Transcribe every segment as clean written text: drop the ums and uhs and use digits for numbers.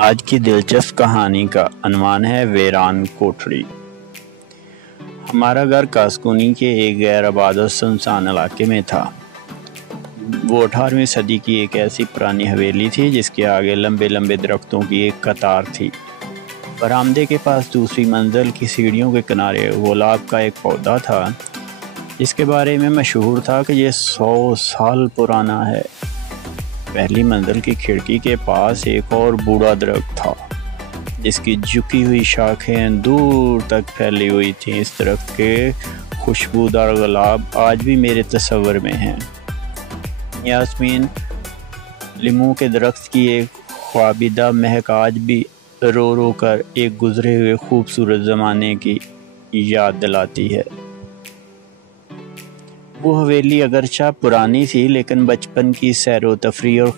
آج کی دلچسپ کہانی کا عنوان ہے ویران کوٹھڑی۔ ہمارا گھر کاسکونی کے ایک غیر آباد و سنسان علاقے میں تھا۔ وہ 18ویں صدی کی ایک ایسی پرانی حویلی تھی جس کے آگے لمبے لمبے درختوں کی ایک قطار تھی۔ برآمدے کے پاس دوسری منزل کی سیڑھیوں کے کنارے گلاب کا ایک پودا تھا جس کے بارے میں مشہور تھا کہ یہ 100 سال پرانا ہے۔ پہلی منزل کی کھڑکی کے پاس ایک اور بوڑھا درخت تھا جس کی جھکی ہوئی شاخیں دور تک پھیلی ہوئی تھیں۔ اس درخت کے خوشبودار گلاب آج بھی میرے تصور میں ہیں۔ یاسمین لیموں کے درخت کی ایک خوابیدہ مہک آج بھی رو رو کر ایک گزرے ہوئے خوبصورت زمانے کی یاد دلاتی ہے۔ وہ حویلی اگرچہ پرانی تھی لیکن بچپن کی سیر و تفریح اور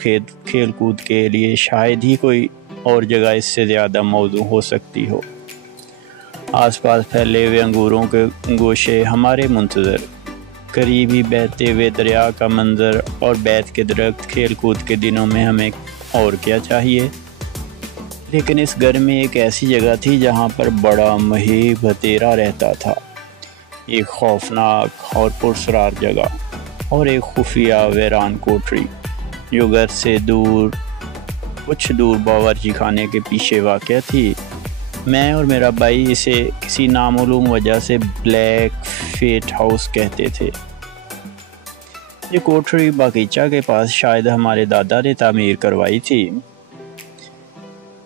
کھیل کود کے لیے شاید ہی کوئی اور جگہ اس سے زیادہ موزوں ہو سکتی ہو۔ آس پاس پھیلے ہوئے انگوروں کے گوشے ہمارے منتظر، قریب ہی بہتے ہوئے دریا کا منظر اور بیت کے درخت، کھیل کود کے دنوں میں ہمیں اور کیا چاہیے۔ لیکن اس گھر میں ایک ایسی جگہ تھی جہاں پر بڑا مہیب اندھیرا رہتا تھا، ایک خوفناک اور پراسرار جگہ، اور ایک خفیہ ویران کوٹھڑی جو گھر سے کچھ دور باورچی خانے کے پیچھے واقع تھی۔ میں اور میرا بھائی اسے کسی نامعلوم وجہ سے بلیک فیٹ ہاؤس کہتے تھے۔ یہ کوٹھڑی باغیچہ کے پاس شاید ہمارے دادا نے تعمیر کروائی تھی۔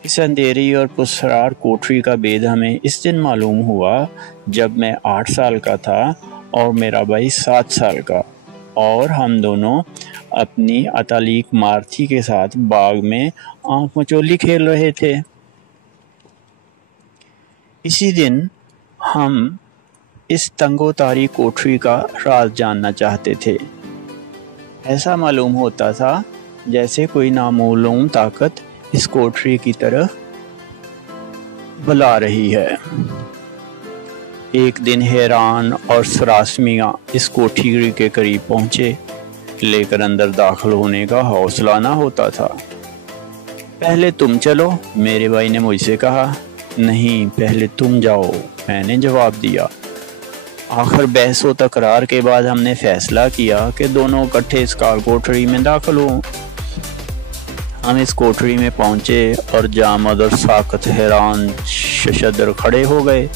اس اندھیری اور پراسرار کوٹھڑی کا بید ہمیں اس دن معلوم ہوا جب میں 8 سال کا تھا اور میرا بھائی 7 سال کا، اور ہم دونوں اپنی اتالیق مارتھی کے ساتھ باغ میں آنکھ مچولی کھیل رہے تھے۔ اسی دن ہم اس تنگ و تاریک کوٹھڑی کا راز جاننا چاہتے تھے۔ ایسا معلوم ہوتا تھا جیسے کوئی نامعلوم طاقت اس کوٹھڑی کی طرف بلا رہی ہے۔ ایک دن حیران اور سراسمیہ اس کوٹھڑی کے قریب پہنچے، لیکن اندر داخل ہونے کا حوصلہ نہ ہوتا تھا۔ پہلے تم چلو، میرے بھائی نے مجھ سے کہا۔ نہیں، پہلے تم جاؤ، میں نے جواب دیا۔ آخر بحث و تکرار کے بعد ہم نے فیصلہ کیا کہ دونوں اکٹھے اس کار کوٹھڑی میں داخل ہوں۔ ہم اس کوٹھڑی میں پہنچے اور جامد اور ساکت حیران ششدر کھڑے ہو گئے۔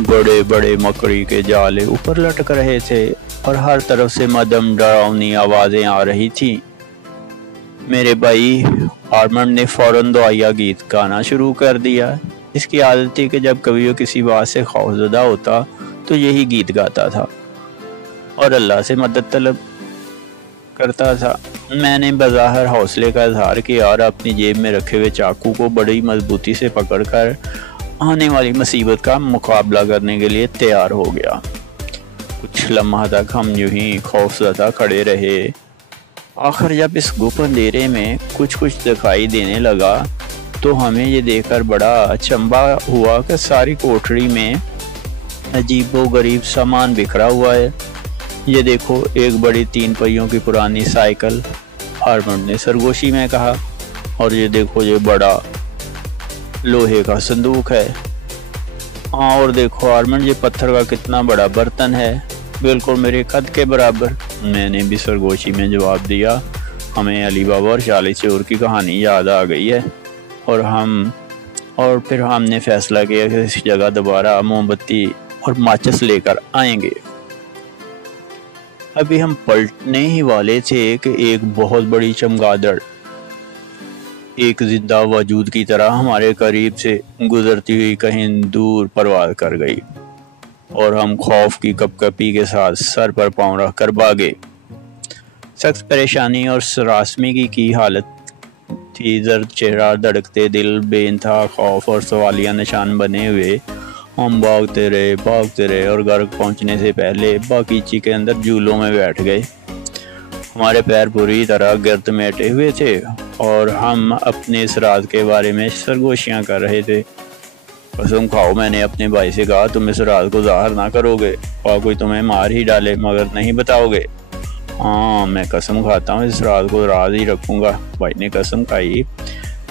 بڑے بڑے مکڑی کے جالے اوپر لٹک رہے تھے اور ہر طرف سے مدھم ڈراؤنی آوازیں آ رہی تھیں۔ میرے بھائی آرمنڈ نے فوراً دعائیہ گیت گانا شروع کر دیا۔ اس کی عادت تھی کہ جب کبھی وہ کسی بات سے خوفزدہ ہوتا تو یہی گیت گاتا تھا اور اللہ سے مدد طلب کرتا تھا۔ میں نے بظاہر حوصلے کا اظہار کیا اور اپنی جیب میں رکھے ہوئے چاقو کو بڑی مضبوطی سے پکڑ کر آنے والی مصیبت کا مقابلہ کرنے کے لیے تیار ہو گیا۔ کچھ لمحہ تک ہم یوں ہی خوفزدہ کھڑے رہے۔ آخر جب اس گپ اندھیرے میں کچھ دکھائی دینے لگا تو ہمیں یہ دیکھ کر بڑا اچنبھا ہوا کہ ساری کوٹھڑی میں عجیب و غریب سامان بکھرا ہوا ہے۔ یہ دیکھو، ایک بڑی 3 پہیوں کی پرانی سائیکل، آرمنڈ نے سرگوشی میں کہا، اور یہ دیکھو، یہ بڑا لوہے کا صندوق ہے۔ ہاں، اور دیکھو آرمنڈ، یہ پتھر کا کتنا بڑا برتن ہے، بالکل میرے قد کے برابر۔ میں نے بھی سرگوشی میں جواب دیا۔ ہمیں علی بابا اور 40 چور کی کہانی یاد آ گئی ہے، اور پھر ہم نے فیصلہ کیا کہ اس جگہ دوبارہ موم بتی اور ماچس لے کر آئیں گے۔ ابھی ہم پلٹنے ہی والے تھے کہ ایک بہت بڑی چمگادڑ ایک زندہ وجود کی طرح ہمارے قریب سے گزرتی ہوئی کہیں دور پرواز کر گئی، اور ہم خوف کی کپکپی کے ساتھ سر پر پاؤں رکھ کر بھاگے۔ سخت پریشانی اور سراسمیگی کی حالت تھی، زرد چہرہ، دھڑکتے دل، بے انتہا خوف اور سوالیہ نشان بنے ہوئے ہم بھاگتے رہے اور گھر پہنچنے سے پہلے باغیچے کے اندر جھولوں میں بیٹھ گئے۔ ہمارے پیر پوری طرح گرد میٹے ہوئے تھے اور ہم اپنے اس راز کے بارے میں سرگوشیاں کر رہے تھے۔ قسم کھاؤ، میں نے اپنے بھائی سے کہا، تم اس راز کو ظاہر نہ کرو گے اور کوئی تمہیں مار ہی ڈالے مگر نہیں بتاؤ گے۔ ہاں، میں قسم کھاتا ہوں اس راز کو راز ہی رکھوں گا، بھائی نے قسم کھائی۔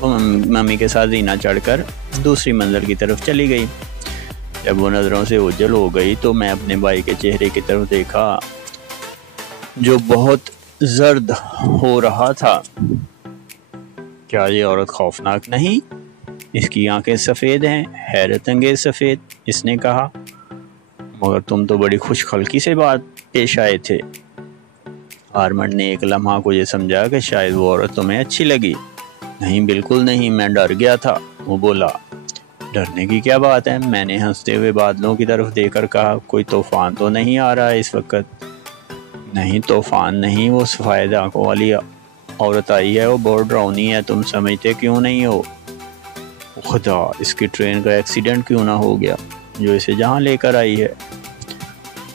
وہ ممی کے ساتھ زینہ چڑھ کر دوسری منزل کی طرف چلی گئی۔ جب وہ نظروں سے اوجھل ہو گئی تو میں اپنے بھائی کے چہرے کی طرف دیکھا جو بہت زرد ہو رہا تھا۔ کیا یہ عورت خوفناک نہیں؟ اس کی آنکھیں سفید ہیں، حیرت انگیز سفید، اس نے کہا۔ مگر تم تو بڑی خوش خلقی سے بات پیش آئے تھے۔ آرمنڈ نے ایک لمحہ کو یہ سمجھا کہ شاید وہ عورت تمہیں اچھی لگی۔ نہیں، بالکل نہیں، میں ڈر گیا تھا، وہ بولا۔ ڈرنے کی کیا بات ہے؟ میں نے ہنستے ہوئے بادلوں کی طرف دیکھ کر کہا۔ کوئی طوفان تو نہیں آ رہا ہے اس وقت؟ نہیں، طوفان نہیں، وہ سفید آنکھوں والی عورت آئی ہے، وہ بہت ڈراؤنی ہے، تم سمجھتے کیوں نہیں ہو؟ خدا، اس کی ٹرین کا ایکسیڈنٹ کیوں نہ ہو گیا جو اسے جہاں لے کر آئی ہے۔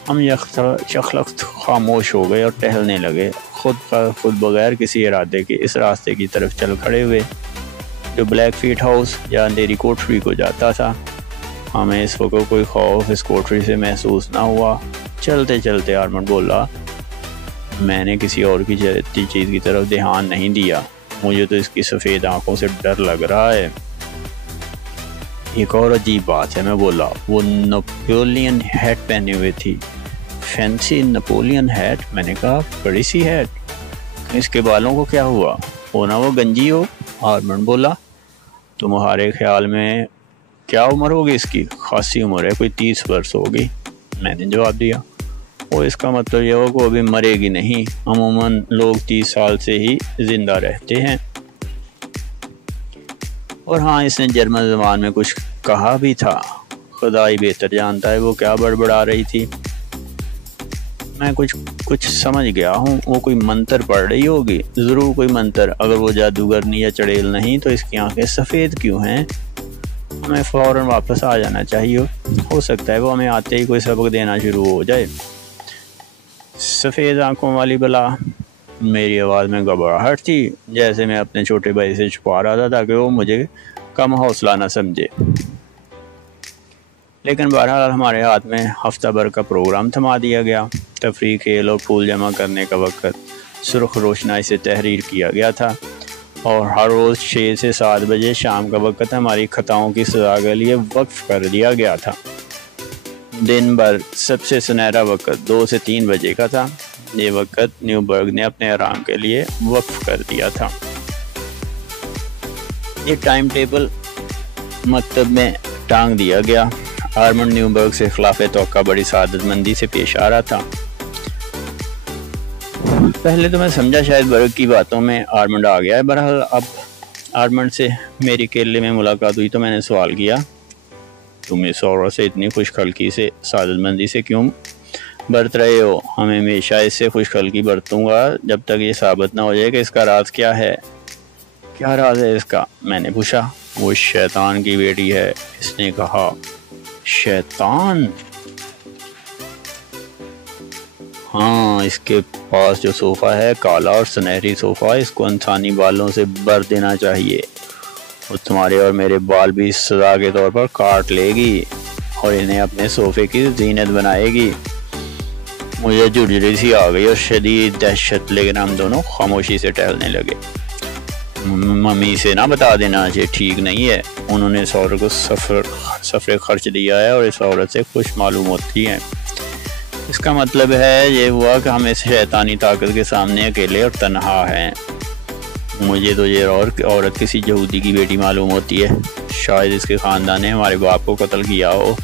ہم یکلخت خاموش ہو گئے اور ٹہلنے لگے، خود بغیر کسی ارادے کے اس راستے کی طرف چل کھڑے ہوئے جو بلیک فیٹ ہاؤس یا اندھیری کوٹری کو جاتا تھا۔ ہمیں اس وقت کوئی خوف اس کوٹری سے محسوس نہ ہوا۔ چلتے چلتے آرمنڈ بولا، میں نے کسی اور کی چیز کی طرف دھیان نہیں دیا، مجھے تو اس کی سفید آنکھوں سے ڈر لگ رہا ہے۔ ایک اور عجیب بات ہے، میں بولا، وہ نپولین ہیٹ پہنے ہوئے تھی۔ Fancy Napoleon hat? میں نے کہا، بڑی سی ہیٹ، اس کے بالوں کو کیا ہوا؟ ہونا وہ گنجی ہو؟ آرمنڈ بولا۔ تمہارے خیال میں کیا عمر ہوگی اس کی؟ خاصی عمر ہے، کوئی 30 برس ہوگی، میں نے جواب دیا۔ وہ اس کا مطلب یہ ہو کہ وہ ابھی مرے گی نہیں، عموماً لوگ 30 سال سے ہی زندہ رہتے ہیں۔ اور ہاں، اس نے جرمن زبان میں کچھ کہا بھی تھا، خدا ہی بہتر جانتا ہے وہ کیا بڑبڑا رہی تھی۔ میں کچھ سمجھ گیا ہوں، وہ کوئی منتر پڑھ رہی ہوگی، ضرور کوئی منتر۔ اگر وہ جادوگرنی یا چڑیل نہیں تو اس کی آنکھیں سفید کیوں ہیں؟ ہمیں فوراً واپس آ جانا چاہیے، ہو سکتا ہے وہ ہمیں آتے ہی کوئی سبق دینا شروع ہو جائے۔ سفید آنکھوں والی بلا، میری آواز میں گھبراہٹ تھی، جیسے میں اپنے چھوٹے بھائی سے چھپا رہا تھا تاکہ وہ مجھے کم حوصلہ نہ سمجھے۔ لیکن بہرحال ہمارے ہاتھ میں ہفتہ بھر کا پروگرام تھما دیا گیا۔ تفریح، کھیل اور پھول جمع کرنے کا وقت سرخ روشنائی سے تحریر کیا گیا تھا، اور ہر روز 6 سے 7 بجے شام کا وقت ہماری خطاؤں کی سزا کے لیے وقف کر دیا گیا تھا۔ دن بھر سب سے سنہرا وقت 2 سے 3 بجے کا تھا۔ یہ وقت نیوبرگ نے اپنے آرام کے لیے وقف کر دیا تھا۔ یہ ٹائم ٹیبل مکتب میں ٹانگ دیا گیا۔ آرمنڈ نیوبرگ سے خلاف توقع بڑی سعادت مندی سے پیش آ رہا تھا۔ پہلے تو میں سمجھا شاید برگ کی باتوں میں آرمنڈ آ گیا ہے۔ بہرحال اب آرمنڈ سے میری کیلے میں ملاقات ہوئی تو میں نے سوال کیا، تم اس عورت سے اتنی خوش خلقی سے سعادت مندی سے کیوں برت رہے ہو؟ ہمیں ہمیشہ اس سے خوش خلقی برتوں گا جب تک یہ ثابت نہ ہو جائے کہ اس کا راز کیا ہے۔ کیا راز ہے اس کا؟ میں نے پوچھا۔ وہ شیطان کی بیٹی ہے، اس نے کہا۔ شیطان؟ ہاں، اس کے پاس جو صوفہ ہے، کالا اور سنہری صوفہ، اس کو انسانی بالوں سے بھر دینا چاہیے۔ وہ تمہارے اور میرے بال بھی سزا کے طور پر کاٹ لے گی اور انہیں اپنے صوفے کی زینت بنائے گی۔ مجھے جھرجھری سی آ گئی اور شدید دہشت، لیکن ہم دونوں خاموشی سے ٹہلنے لگے۔ ممی سے نہ بتا دینا، یہ ٹھیک نہیں ہے، انہوں نے اس عورت کو سفر خرچ دیا ہے اور اس عورت سے خوش معلوم ہوتی ہیں۔ اس کا مطلب ہے یہ ہوا کہ ہم اس شیطانی طاقت کے سامنے اکیلے اور تنہا ہیں۔ مجھے تو یہ عورت کسی یہودی کی بیٹی معلوم ہوتی ہے، شاید اس کے خاندان نے ہمارے باپ کو قتل کیا ہو،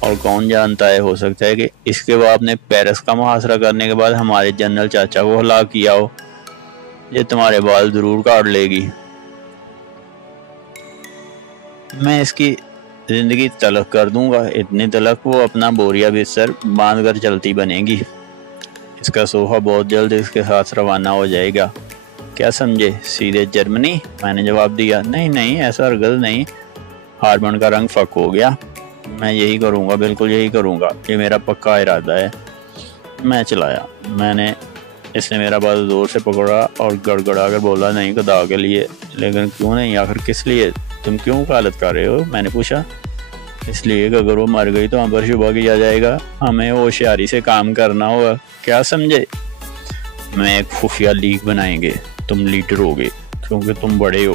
اور کون جانتا ہے، ہو سکتا ہے کہ اس کے باپ نے پیرس کا محاصرہ کرنے کے بعد ہمارے جنرل چاچا کو ہلاک کیا ہو۔ یہ تمہارے بال ضرور کاٹ لے گی۔ میں اس کی زندگی تلخ کر دوں گا، اتنی تلخ وہ اپنا بوریا بستر باندھ کر چلتی بنے گی۔ اس کا صوفہ بہت جلد اس کے ساتھ روانہ ہو جائے گا۔ کیا سمجھے؟ سیدھے جرمنی؟ میں نے جواب دیا۔ نہیں، ایسا ہرگز نہیں۔ آرمنڈ کا رنگ فک ہو گیا۔ میں یہی کروں گا، بالکل یہی کروں گا، یہ میرا پکا ارادہ ہے۔ میں چلایا۔ اس نے میرا بال زور سے پکڑا اور گڑ گڑا کر بولا، نہیں، خدا کے لیے۔ لیکن کیوں نہیں؟ آخر کس لیے؟ تم کیوں وکالت کر رہے ہو؟ میں نے پوچھا۔ اس لیے کہ اگر وہ مر گئی تو ہم پر شبہ کیا جائے گا، ہمیں ہوشیاری سے کام کرنا ہوگا، کیا سمجھے؟ میں ایک خفیہ لیگ بنائیں گے، تم لیڈر ہوگے کیونکہ تم بڑے ہو،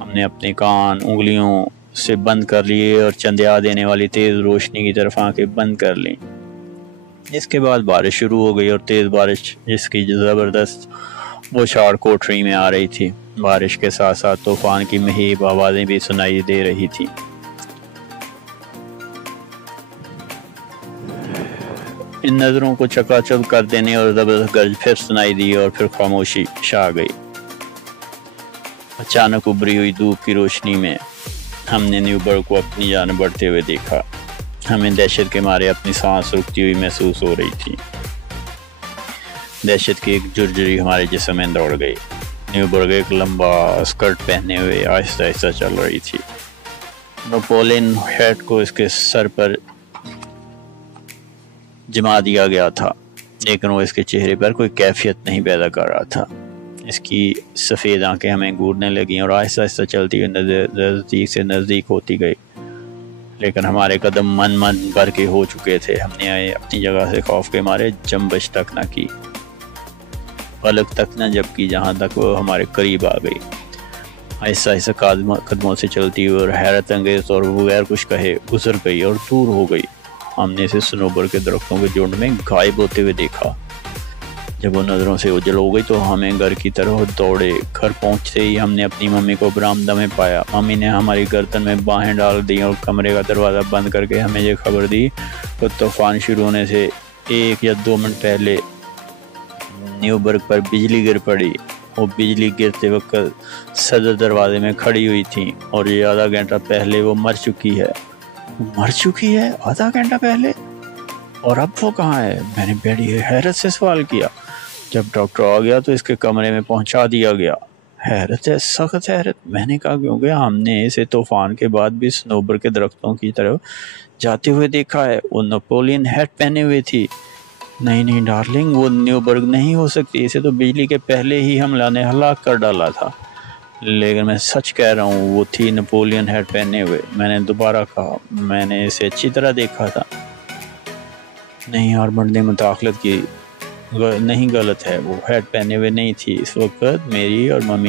ہم نے اپنے کان انگلیوں سے بند کر لیے اور چندیا دینے والی تیز روشنی کی طرف آنکھیں بند کر لیں۔ اس کے بعد بارش شروع ہو گئی اور تیز بارش جس کی زبردست بوچھاڑ کوٹری میں آ رہی تھی۔ بارش کے ساتھ ساتھ طوفان کی مہیب آوازیں بھی سنائی دے رہی تھیں۔ ان نظروں کو چکا چوند کر دینے اور زبردست گرج پھر سنائی دی اور پھر خاموشی چھا گئی۔ اچانک ابھری ہوئی دھوپ کی روشنی میں ہم نے نیوبرگ کو اپنی جانب بڑھتے ہوئے دیکھا۔ ہمیں دہشت کے مارے اپنی سانس رکتی ہوئی محسوس ہو رہی تھی۔ دہشت کی ایک جرجری ہمارے جسم میں دوڑ گئی۔ نیوبرگ ایک لمبا اسکرٹ پہنے ہوئے آہستہ آہستہ چل رہی تھی۔ نپولین ہیٹ کو اس کے سر پر جما دیا گیا تھا، لیکن وہ اس کے چہرے پر کوئی کیفیت نہیں پیدا کر رہا تھا۔ اس کی سفید آنکھیں ہمیں گھورنے لگیں اور آہستہ آہستہ چلتی ہوئی نزدیک سے نزدیک ہوتی گئی، لیکن ہمارے قدم من بھر کے ہو چکے تھے۔ ہم نے اپنی جگہ سے خوف کے مارے جنبش تک نہ کی، پلک تک نہ جھپکی، جہاں تک وہ ہمارے قریب آ گئی۔ آہستہ آہستہ قدموں سے چلتی ہوئی اور حیرت انگیز اور بغیر کچھ کہے گزر گئی اور دور ہو گئی۔ ہم نے اسے صنوبر کے درختوں کے جھنڈ میں غائب ہوتے ہوئے دیکھا۔ جب وہ نظروں سے اوجھل ہو گئی تو ہمیں گھر کی طرف دوڑے۔ گھر پہنچتے ہی ہم نے اپنی ممی کو برآمدہ میں پایا۔ ممی نے ہماری گردن میں باہیں ڈال دی اور کمرے کا دروازہ بند کر کے ہمیں یہ خبر دی کہ طوفان شروع ہونے سے 1 یا 2 منٹ پہلے نیوبرگ پر بجلی گر پڑی۔ وہ بجلی گرتے وقت صدر دروازے میں کھڑی ہوئی تھی اور یہ آدھا گھنٹہ پہلے وہ مر چکی ہے۔ مر چکی ہے؟ آدھا گھنٹہ پہلے؟ اور اب وہ کہاں ہے؟ میں نے بڑی حیرت سے سوال کیا۔ جب ڈاکٹر آ گیا تو اس کے کمرے میں پہنچا دیا گیا۔ حیرت ہے، سخت حیرت۔ میں نے کہا کیونکہ ہم نے اسے طوفان کے بعد بھی صنوبر کے درختوں کی طرف جاتے ہوئے دیکھا ہے۔ وہ نپولین ہیٹ پہنے ہوئے تھی۔ نہیں ڈارلنگ، وہ نیوبرگ نہیں ہو سکتی، اسے تو بجلی کے پہلے ہی حملہ نے ہلاک کر ڈالا تھا۔ لیکن میں سچ کہہ رہا ہوں، وہ تھی نپولین ہیٹ پہنے ہوئے۔ میں نے دوبارہ کہا، میں نے اسے اچھی طرح دیکھا تھا۔ نہیں، ہارمنڈ نے مداخلت کی، نہیں غلط ہے، وہ ہیٹ پہنے ہوئے نہیں تھی۔ اس وقت میری اور ممی